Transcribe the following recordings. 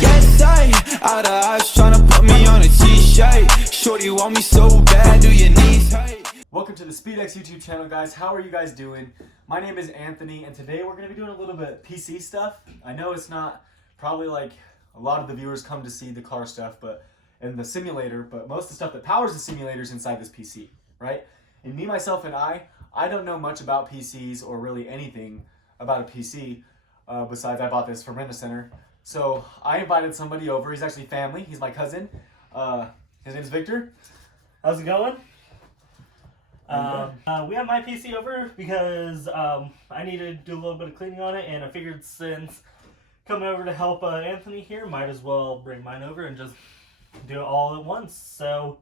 Yes, out of eyes tryna put me on a t-shirt. Shorty want me so bad, do your knees hurt? Welcome to the SpeedX YouTube channel, guys. How are you guys doing? My name is Anthony, and today we're going to be doing a little bit of PC stuff. I know it's not probably like a lot of the viewers come to see the car stuff, and the simulator, but most of the stuff that powers the simulators inside this PC, right? And me, myself, and I don't know much about PCs or really anything about a PC besides I bought this from Rent-A-Center. So I invited somebody over. He's actually family. He's my cousin. His name's Victor. How's it going? We have my PC over because I need to do a little bit of cleaning on it, and I figured since coming over to help Anthony here, might as well bring mine over and just do it all at once. So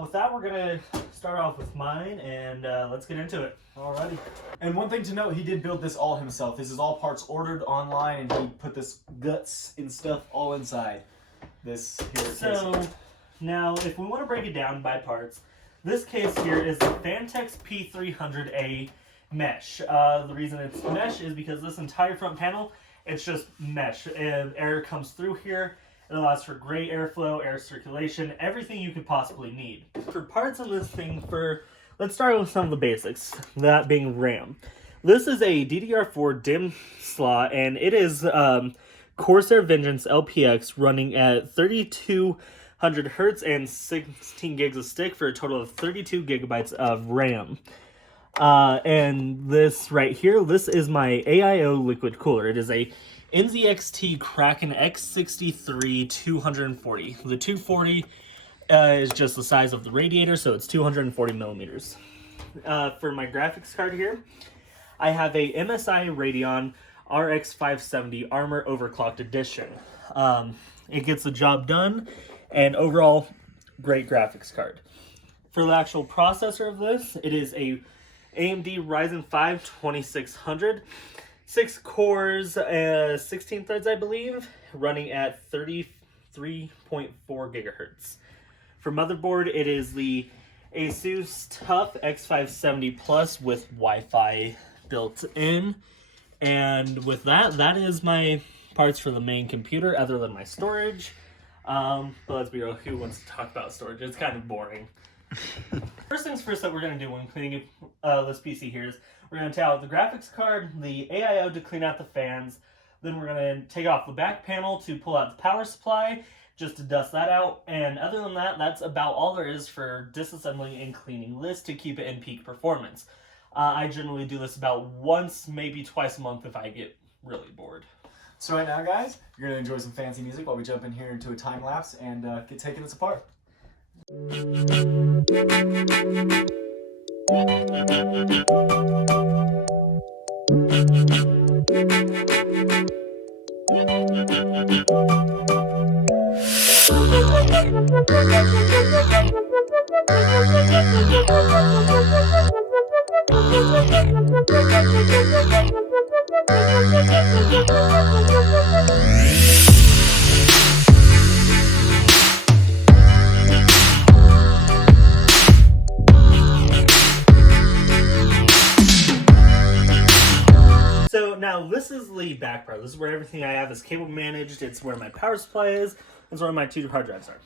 with that, we're going to start off with mine, and let's get into it. Alrighty. And one thing to note, he did build this all himself. This is all parts ordered online, and he put this guts and stuff all inside this here. So now, if we want to break it down by parts, this case here is the Phanteks P300A mesh. The reason it's mesh is because this entire front panel, it's just mesh. And air comes through here. It allows for great airflow, air circulation, everything you could possibly need. For parts of this thing, let's start with some of the basics, that being RAM. This is a DDR4 DIMM slot, and it is Corsair Vengeance LPX running at 3200 hertz and 16 gigs of stick for a total of 32 gigabytes of RAM. And this right here, this is my AIO liquid cooler. It is a NZXT Kraken X63 240. The 240 is just the size of the radiator, so it's 240 millimeters. For my graphics card here, I have a MSI Radeon RX 570 Armor Overclocked Edition. It gets the job done, and overall, great graphics card. For the actual processor of this, it is a AMD Ryzen 5 2600, 6 cores, 16 threads, I believe, running at 33.4 gigahertz. For motherboard, it is the Asus TUF X570 Plus with Wi-Fi built in. And with that, that is my parts for the main computer, other than my storage. But let's be real, who wants to talk about storage? It's kind of boring. First things first that we're going to do when cleaning this PC here is we're going to take out the graphics card, the AIO to clean out the fans, then we're going to take off the back panel to pull out the power supply, just to dust that out, and other than that, that's about all there is for disassembling and cleaning this to keep it in peak performance. I generally do this about once, maybe twice a month if I get really bored. So right now, guys, you're going to enjoy some fancy music while we jump in here into a time lapse and get taking this apart. So now this is the back part. This is where everything I have is cable managed. It's where my power supply is. It's where my 2 hard drives are.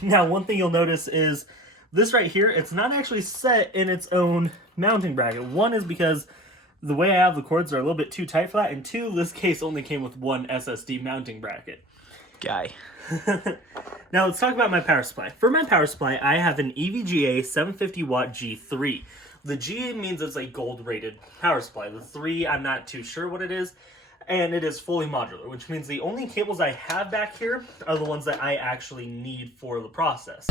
Now, one thing you'll notice is this right here, it's not actually set in its own mounting bracket. One is because the way I have the cords are a little bit too tight for that, and two, this case only came with one SSD mounting bracket. Guy. Now let's talk about my power supply. For my power supply, I have an EVGA 750 watt G3. The G means it's a gold rated power supply. The 3, I'm not too sure what it is. And it is fully modular, which means the only cables I have back here are the ones that I actually need for the process.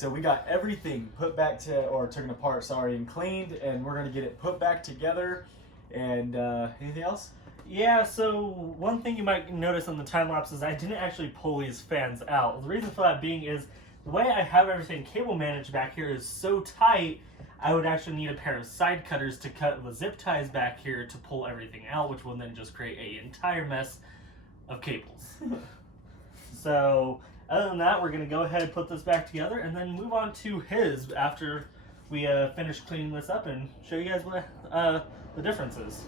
so we got everything put back to, or taken apart, sorry, and cleaned, and we're gonna get it put back together. And anything else? Yeah, so one thing you might notice on the time lapse is I didn't actually pull these fans out. The reason for that being is the way I have everything cable managed back here is so tight, I would actually need a pair of side cutters to cut the zip ties back here to pull everything out, which will then just create an entire mess of cables. So, other than that, we're going to go ahead and put this back together and then move on to his after we finish cleaning this up and show you guys what the difference is.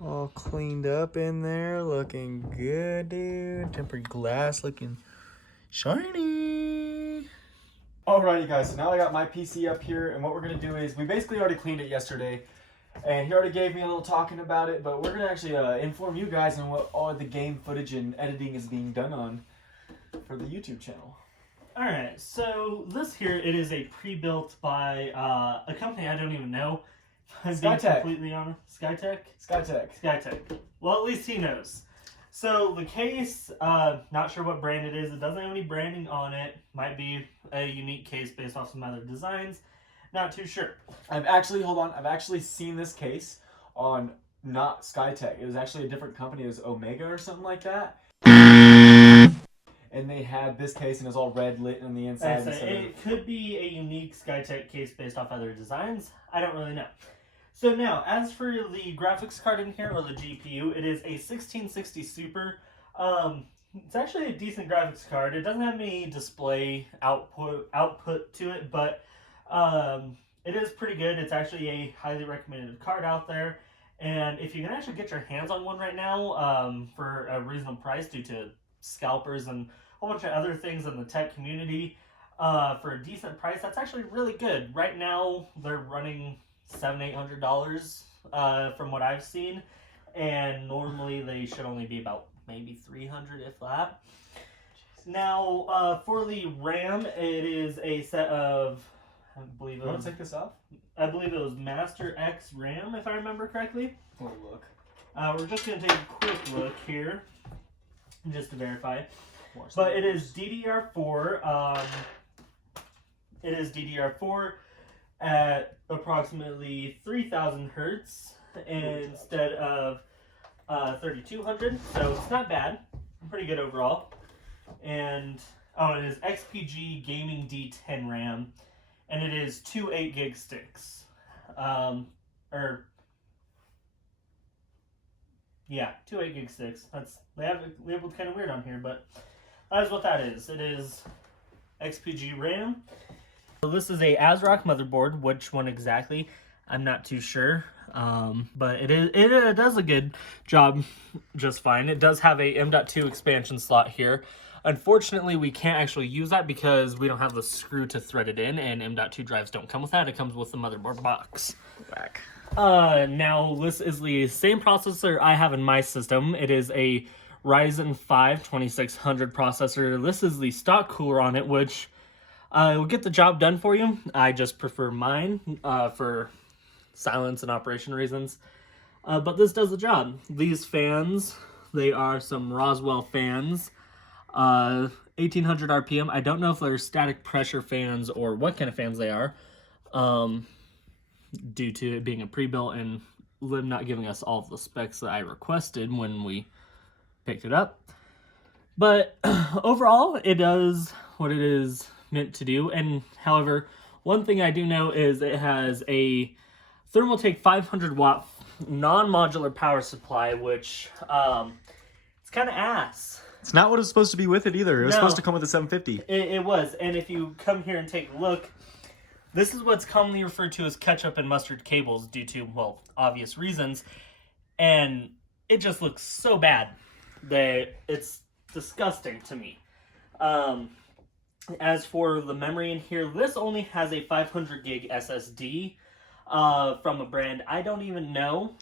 All cleaned up in there, looking good, dude. Tempered glass looking shiny. Alrighty guys, so now I got my PC up here, and what we're gonna do is, we basically already cleaned it yesterday, and he already gave me a little talking about it, but we're gonna actually inform you guys on what all the game footage and editing is being done on for the YouTube channel. Alright, so this here, it is a pre-built by a company I don't even know. I'm being completely honest. Skytech? Skytech. Well, at least he knows. So the case, not sure what brand it is. It doesn't have any branding on it. Might be a unique case based off some other designs. Not too sure. I've actually seen this case on not Skytech. It was actually a different company. It was Omega or something like that. And they had this case, and it was all red lit on the inside. It could be a unique Skytech case based off other designs. I don't really know. So now, as for the graphics card in here, or the GPU, it is a 1660 Super. It's actually a decent graphics card. It doesn't have any display output to it, but it is pretty good. It's actually a highly recommended card out there. And if you can actually get your hands on one right now for a reasonable price due to scalpers and a whole bunch of other things in the tech community, for a decent price, that's actually really good. Right now, they're running $700-800 from what I've seen, and normally they should only be about maybe $300 if that. Now for the RAM, it is a set of, I believe it was, want to take this off? I believe it was Master X RAM, if I remember correctly. Oh, look. We're just going to take a quick look here just to verify. But it is DDR4. It is DDR4 at approximately 3000 hertz instead of 3200, so it's not bad. Pretty good overall. And it is XPG Gaming D10 RAM, and it is 2 8-gig sticks. Yeah, 2 8-gig sticks. They have it labeled kind of weird on here, but that is what that is. It is XPG RAM. So this is a ASRock motherboard. Which one exactly, I'm not too sure. But it does a good job just fine. It does have a M.2 expansion slot here. Unfortunately, we can't actually use that because we don't have the screw to thread it in, and M.2 drives don't come with that. It comes with the motherboard box. Back. Now this is the same processor I have in my system. It is a Ryzen 5 2600 processor. This is the stock cooler on it, which will get the job done for you. I just prefer mine for silence and operation reasons. But this does the job. These fans, they are some Roswell fans. 1800 RPM. I don't know if they're static pressure fans or what kind of fans they are. Due to it being a pre-built and Lib not giving us all of the specs that I requested when we picked it up. But overall, it does what it is meant to do. And however, one thing I do know is it has a Thermaltake 500 watt non-modular power supply, which it's kind of ass. It's not what it's supposed to be with it either. It was No. supposed to come with a 750. It was. And if you come here and take a look, this is what's commonly referred to as ketchup and mustard cables due to, well, obvious reasons. And it just looks so bad that it's disgusting to me. As for the memory in here, this only has a 500 gig SSD from a brand I don't even know.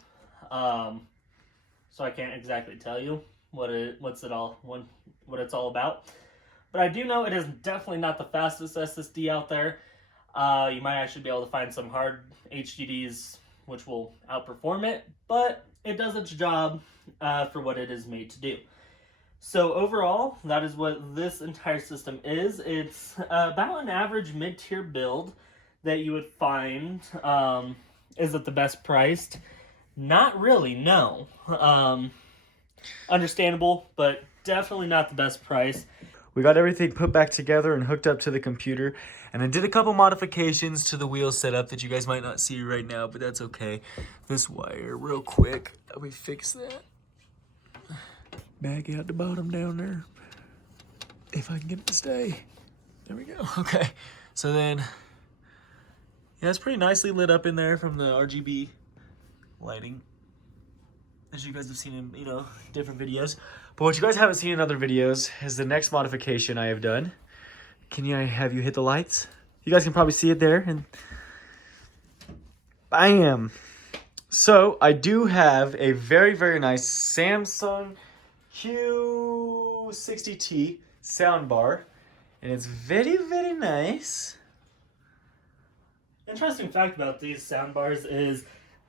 So I can't exactly tell you what it's all about. But I do know it is definitely not the fastest SSD out there. You might actually be able to find some hard HDDs which will outperform it, but it does its job for what it is made to do. So overall, that is what this entire system is. It's about an average mid-tier build that you would find. Is it the best priced? Not really, no. Understandable, but definitely not the best price. We got everything put back together and hooked up to the computer, and then did a couple modifications to the wheel setup that you guys might not see right now, but that's okay. This wire, real quick, we fix that. Bag out the bottom down there. If I can get it to stay. There we go. Okay. So then, yeah, it's pretty nicely lit up in there from the RGB lighting, as you guys have seen in, different videos. But what you guys haven't seen in other videos is the next modification I have done. Can I have you hit the lights? You guys can probably see it there. And bam! So I do have a very, very nice Samsung Q60T soundbar. And it's very, very nice. Interesting fact about these soundbars is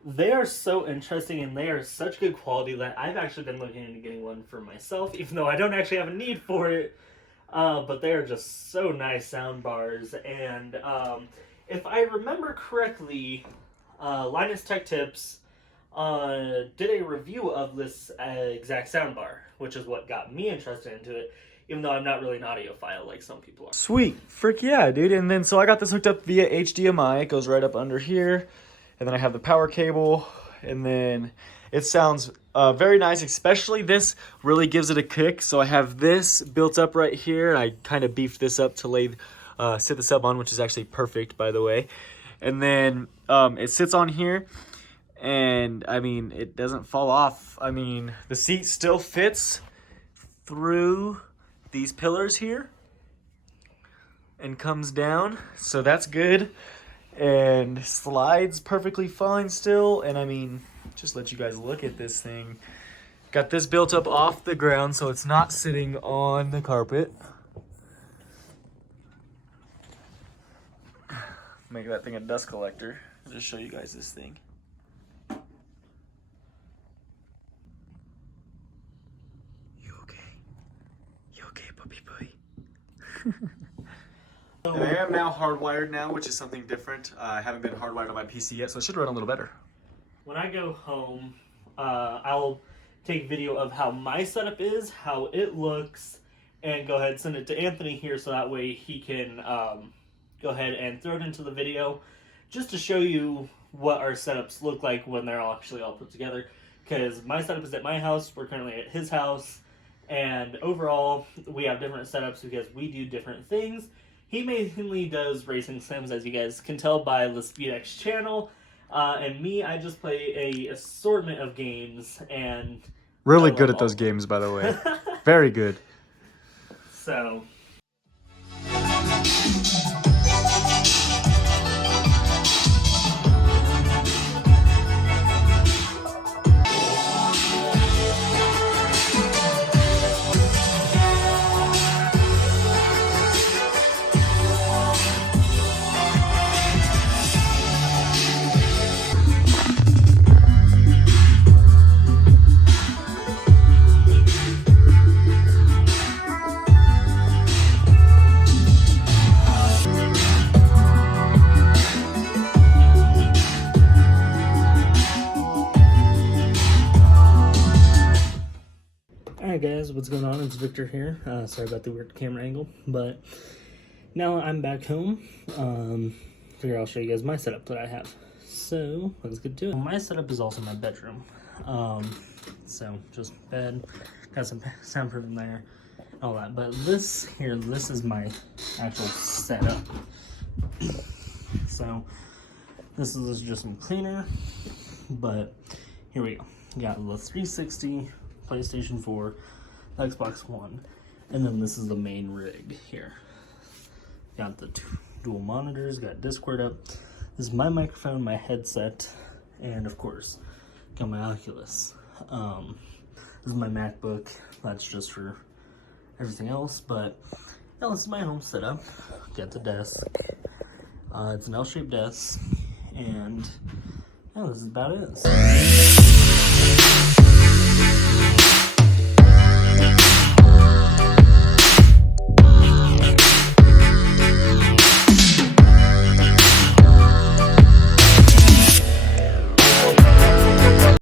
they are so interesting and they are such good quality that I've actually been looking into getting one for myself, even though I don't actually have a need for it. But they are just so nice sound bars. And if I remember correctly, Linus Tech Tips did a review of this exact sound bar, which is what got me interested into it, even though I'm not really an audiophile like some people are. Sweet. Frick yeah, dude. And then so I got this hooked up via HDMI. It goes right up under here. And then I have the power cable, and then it sounds very nice, especially this really gives it a kick. So I have this built up right here, and I kind of beefed this up to sit this up on, which is actually perfect, by the way. And then it sits on here, and I mean, it doesn't fall off. I mean, the seat still fits through these pillars here and comes down, so that's good. And slides perfectly fine still. And I mean, just let you guys look at this thing. Got this built up off the ground so it's not sitting on the carpet. Make that thing a dust collector. I'll just show you guys this thing. You okay? You okay, puppy boy? I am now hardwired now, which is something different. I haven't been hardwired on my PC yet, so it should run a little better. When I go home, I'll take video of how my setup is, how it looks, and go ahead and send it to Anthony here so that way he can go ahead and throw it into the video just to show you what our setups look like when they're actually all put together. Because my setup is at my house, we're currently at his house, and overall we have different setups because we do different things. He mainly does racing sims, as you guys can tell by the SpeedX channel, and me, I just play a assortment of games, and Really good at those games, by the way. Very good. So alright guys, what's going on? It's Victor here. Sorry about the weird camera angle, but now I'm back home. Figure I'll show you guys my setup that I have. So let's get to it. My setup is also my bedroom. So just bed, got some soundproof in there, all that. But this is my actual setup. So this is just some cleaner, but here we go. Got the 360, PlayStation 4, Xbox One, and then this is the main rig here. Got the dual monitors, got Discord up. This is my microphone, my headset, and of course, got my Oculus. This is my MacBook. That's just for everything else, but yeah, this is my home setup. Got the desk. It's an L-shaped desk, and yeah, this is about it.